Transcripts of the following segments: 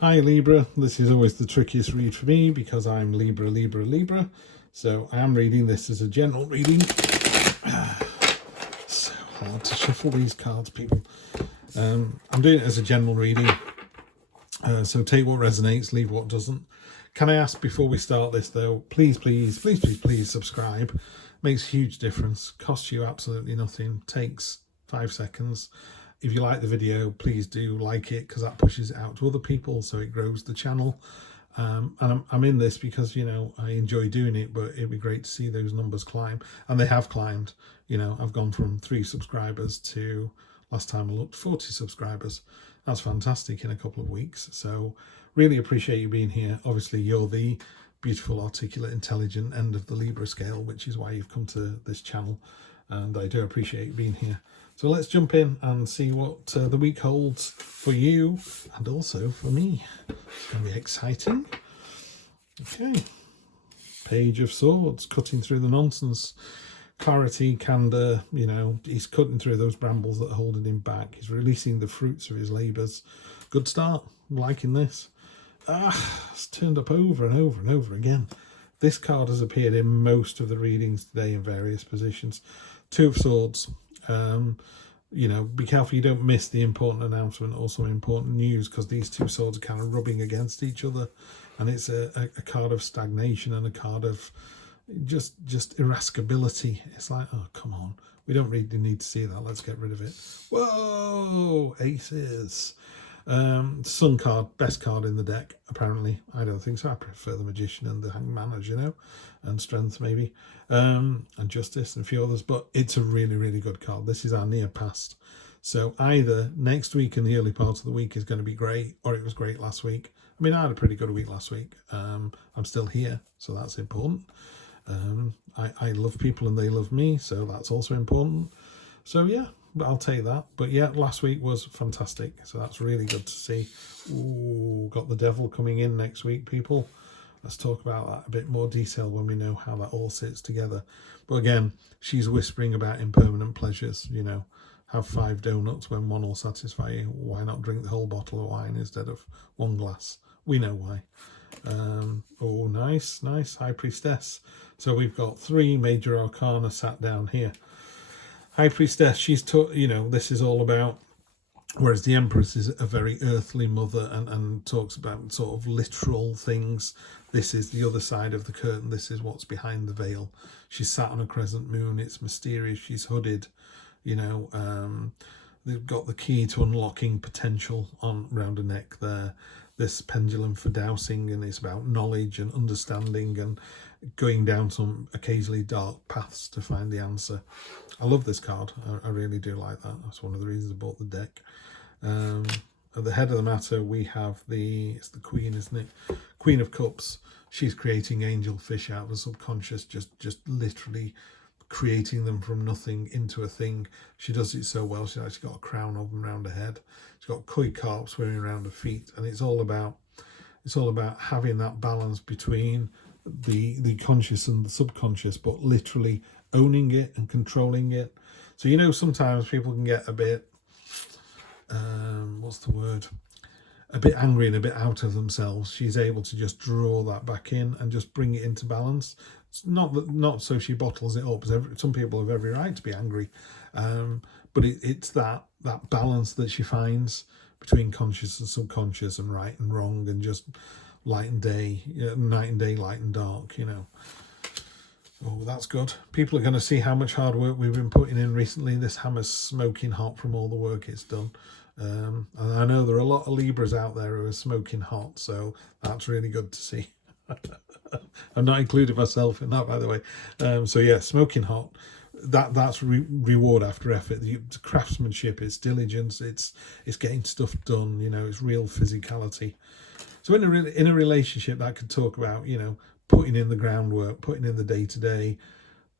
Hi Libra, this is always the trickiest read for me because I'm Libra. So I am reading this as a general reading. So hard to shuffle these cards, people. I'm doing it as a general reading. So take what resonates, leave what doesn't. Can I ask before we start this though, please subscribe. Makes a huge difference, costs you absolutely nothing, takes 5 seconds. If you like the video, please do like it because that pushes it out to other people so it grows the channel. And I'm in this because, you know, I enjoy doing it, but it'd be great to see those numbers climb. And they have climbed. You know, I've gone from 3 subscribers to, last time I looked, 40 subscribers. That's fantastic in a couple of weeks. So really appreciate you being here. Obviously, you're the beautiful, articulate, intelligent end of the Libra scale, which is why you've come to this channel. And I do appreciate you being here. So let's jump in and see what the week holds for you and also for me. It's going to be exciting. Okay. Page of Swords, cutting through the nonsense. Clarity, candor, you know, he's cutting through those brambles that are holding him back. He's releasing the fruits of his labours. Good start. I'm liking this. It's turned up over and over and over again. This card has appeared in most of the readings today in various positions. Two of Swords. You know, be careful you don't miss the important announcement or some important news, because these two swords are kind of rubbing against each other, and it's a card of stagnation and a card of just irascibility. It's like, oh, come on, we don't really need to see that. Let's get rid of it. Whoa, aces. Sun card, best card in the deck, apparently. I don't think so. I prefer the Magician and the Hanged Man, as you know, and Strength maybe, and Justice and a few others, but it's a really, really good card. This is our near past. So either next week and the early part of the week is going to be great, or it was great last week. I mean, I had a pretty good week last week. I'm still here, so that's important. I love people and they love me, so that's also important. So yeah, I'll take that. But yeah, last week was fantastic, so that's really good to see. Ooh, got the devil coming in next week, people. Let's talk about that a bit more detail when we know how that all sits together. But again, she's whispering about impermanent pleasures, you know. Have 5 donuts when one will satisfy you. Why not drink the whole bottle of wine instead of one glass? We know why. Oh, nice. High Priestess. So we've got 3 major arcana sat down here. High Priestess, she's taught, you know, this is all about, whereas the Empress is a very earthly mother and talks about sort of literal things. This is the other side of the curtain. This is what's behind the veil. She's sat on a crescent moon. It's mysterious. She's hooded, you know. They've got the key to unlocking potential on around her neck there. This pendulum for dowsing, and it's about knowledge and understanding and going down some occasionally dark paths to find the answer. I love this card. I really do like that. That's one of the reasons I bought the deck. At the head of the matter, we have it's the Queen, isn't it? Queen of Cups. She's creating angel fish out of the subconscious, just literally creating them from nothing into a thing. She does it so well. She's actually got a crown of them around her head. She's got koi carp swimming around her feet, and it's all about having that balance between the conscious and the subconscious, but literally owning it and controlling it. So, you know, sometimes people can get a bit what's the word, a bit angry and a bit out of themselves. She's able to just draw that back in and just bring it into balance. It's not so she bottles it up. Some people have every right to be angry, but it's that balance that she finds between conscious and subconscious, and right and wrong, and just light and day, night and day, light and dark, you know. Oh, that's good. People are going to see how much hard work we've been putting in recently. This hammer's smoking hot from all the work it's done. And I know there are a lot of Libras out there who are smoking hot, so that's really good to see. I'm not including myself in that, by the way. So yeah, smoking hot. That's reward after effort. The craftsmanship, it's diligence, it's getting stuff done. You know, it's real physicality. So in a relationship, that could talk about, you know, putting in the groundwork, putting in the day-to-day,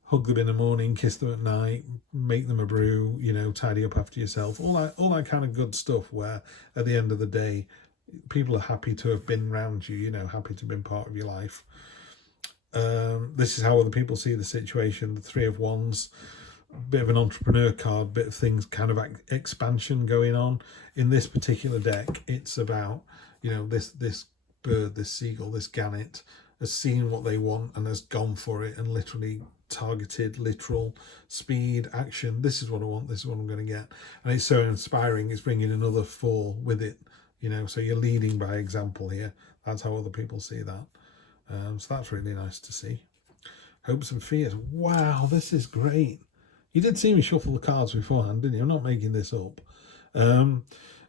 hug them in the morning, kiss them at night, make them a brew, you know, tidy up after yourself, all that kind of good stuff, where at the end of the day, people are happy to have been around you, you know, happy to have been part of your life. This is how other people see the situation. The 3 of Wands, bit of an entrepreneur card, bit of things, kind of expansion going on. In this particular deck, it's about, you know, this bird, this seagull, this gannet has seen what they want and has gone for it and literally targeted, literal speed, action. This is what I want. This is what I'm going to get. And it's so inspiring. It's bringing another 4 with it, you know, so you're leading by example here. That's how other people see that. So that's really nice to see. Hopes and fears. Wow, this is great. You did see me shuffle the cards beforehand, didn't you? I'm not making this up.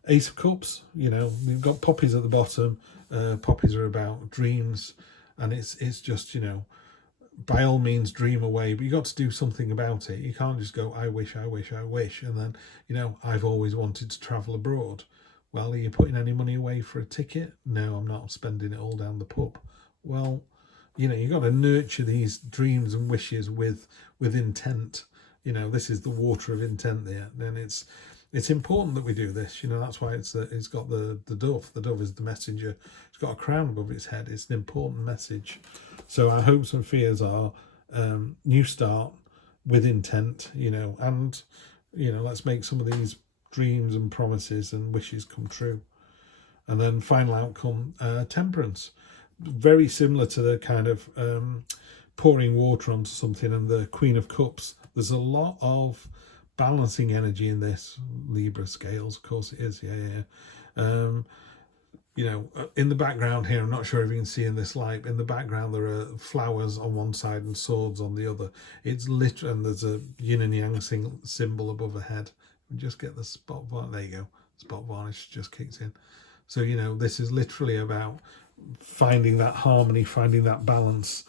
Ace of Cups, you know, we've got poppies at the bottom. Poppies are about dreams, and it's just, you know, by all means dream away, but you got to do something about it. You can't just go, I wish, I wish, I wish, and then, you know, I've always wanted to travel abroad. Well, are you putting any money away for a ticket? No, I'm not. I'm spending it all down the pub. Well, you know, you got to nurture these dreams and wishes with intent. You know, this is the water of intent there. Then it's important that we do this. You know, that's why it's got the dove. The dove is the messenger. It's got a crown above its head. It's an important message. So our hopes and fears are new start with intent. You know, and you know, let's make some of these dreams and promises and wishes come true. And then final outcome, temperance. Very similar to the kind of pouring water onto something and the Queen of Cups. There's a lot of balancing energy in this Libra scales. Of course it is. Yeah. You know, in the background here, I'm not sure if you can see in this light, in the background there are flowers on one side and swords on the other. It's literally, and there's a yin and yang symbol above her head. Just get the spot varnish. There you go. Spot varnish just kicks in. So, you know, this is literally about finding that harmony, finding that balance.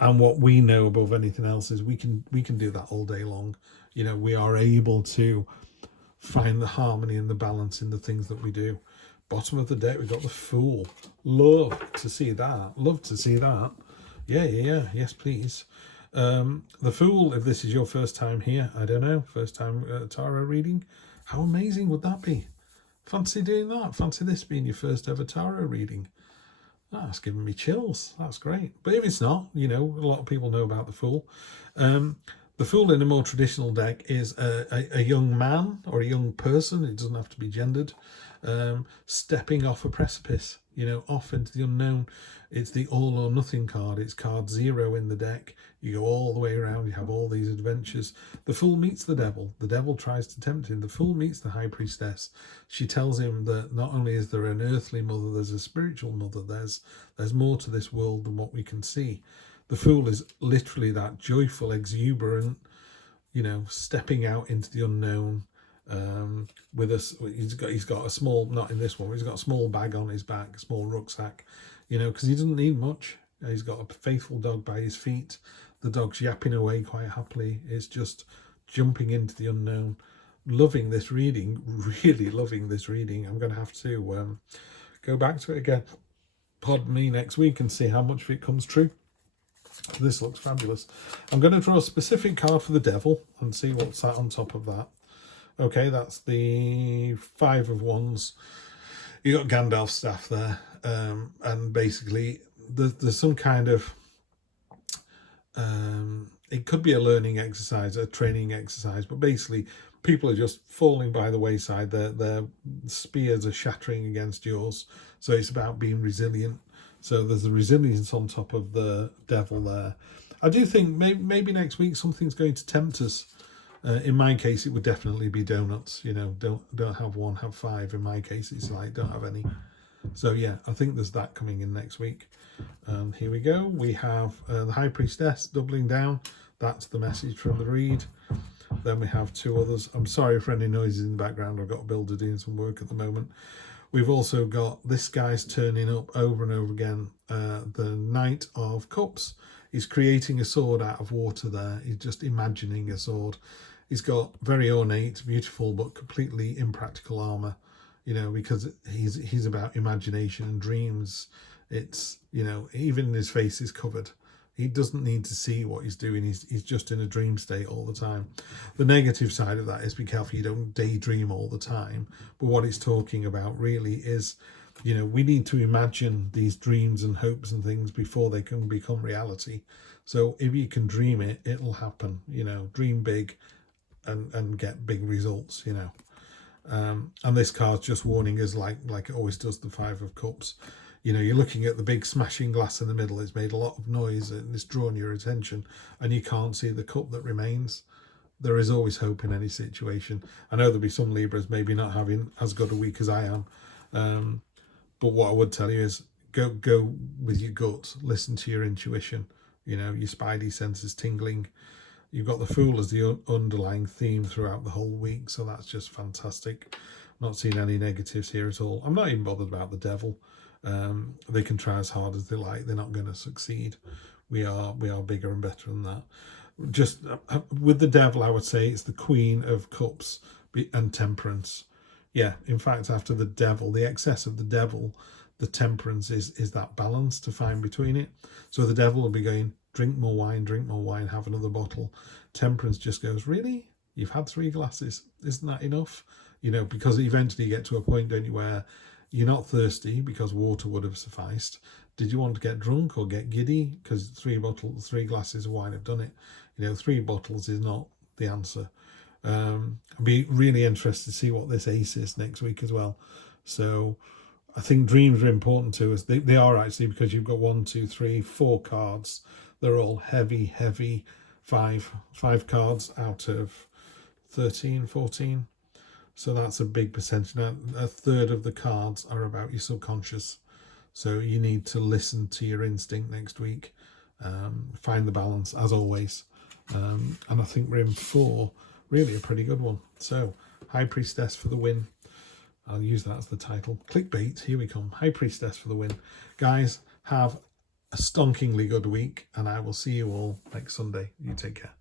And what we know above anything else is we can do that all day long. You know, we are able to find the harmony and the balance in the things that we do. Bottom of the deck, we've got the Fool. Love to see that. Love to see that. Yeah. Yes, please. The Fool, if this is your first time here, I don't know, first time tarot reading, how amazing would that be? Fancy doing that? Fancy this being your first ever tarot reading? That's giving me chills. That's great. But if it's not, you know, a lot of people know about the Fool. The Fool in a more traditional deck is a young man or a young person, it doesn't have to be gendered, stepping off a precipice, you know, off into the unknown. It's the all or nothing card. It's card 0 in the deck. You go all the way around. You have all these adventures. The Fool meets the devil. The devil tries to tempt him. The Fool meets the High Priestess. She tells him that not only is there an earthly mother, there's a spiritual mother. There's more to this world than what we can see. The Fool is literally that joyful, exuberant, you know, stepping out into the unknown. With us, he's got a small, not in this one, he's got a small bag on his back, a small rucksack, you know, because he doesn't need much. He's got a faithful dog by his feet. The dog's yapping away quite happily. It's just jumping into the unknown. Loving this reading, really loving this reading. I'm going to have to go back to it again, pardon me, next week and see how much of it comes true. This looks fabulous. I'm going to draw a specific card for the devil and see what's that on top of that. Okay, that's the 5 of Wands. You got Gandalf's staff there, and basically there's some kind of it could be a learning exercise, a training exercise, but basically people are just falling by the wayside. Their spears are shattering against yours, so it's about being resilient. So there's the resilience on top of the devil there. I do think maybe next week something's going to tempt us. In my case, it would definitely be donuts. You know, don't have 1, have 5. In my case, it's like don't have any. So yeah, I think there's that coming in next week. And here we go. We have the High Priestess doubling down. That's the message from the read. Then we have 2 others. I'm sorry for any noises in the background. I've got a builder doing some work at the moment. We've also got this guy's turning up over and over again. The Knight of Cups. He's creating a sword out of water there. He's just imagining a sword. He's got very ornate, beautiful, but completely impractical armor, you know, because he's about imagination and dreams. It's, you know, even his face is covered. He doesn't need to see what he's doing. He's just in a dream state all the time. The negative side of that is be careful you don't daydream all the time. But what it's talking about really is, you know, we need to imagine these dreams and hopes and things before they can become reality. So if you can dream it, it'll happen. You know, dream big and get big results, you know. And this card's just warning us, like it always does, the Five of Cups. You know, you're looking at the big smashing glass in the middle. It's made a lot of noise and it's drawn your attention, and you can't see the cup that remains. There is always hope in any situation. I know there'll be some Libras maybe not having as good a week as I am, but what I would tell you is go with your gut. Listen to your intuition. You know, your spidey senses tingling. You've got the Fool as the underlying theme throughout the whole week, so that's just fantastic. Not seeing any negatives here at all. I'm not even bothered about the Devil. They can try as hard as they like. They're not going to succeed. We are bigger and better than that. Just with the Devil, I would say it's the Queen of Cups and Temperance. Yeah, in fact, after the Devil, the excess of the Devil, the Temperance is that balance to find between it. So the Devil will be going, drink more wine, have another bottle. Temperance just goes, really? You've had 3 glasses. Isn't that enough? You know, because eventually you get to a point, don't you, where you're not thirsty because water would have sufficed. Did you want to get drunk or get giddy? Because 3 glasses of wine have done it. You know, 3 bottles is not the answer. I'll be really interested to see what this ace is next week as well. So I think dreams are important to us. They are actually, because you've got 1, 2, 3, 4 cards. They're all heavy 5 cards out of 13, 14. So that's a big percentage. Now, a third of the cards are about your subconscious. So you need to listen to your instinct next week. Find the balance, as always. And I think we're in for really a pretty good one. So, High Priestess for the win. I'll use that as the title. Clickbait, here we come. High Priestess for the win. Guys, have a stonkingly good week, and I will see you all next Sunday. You take care.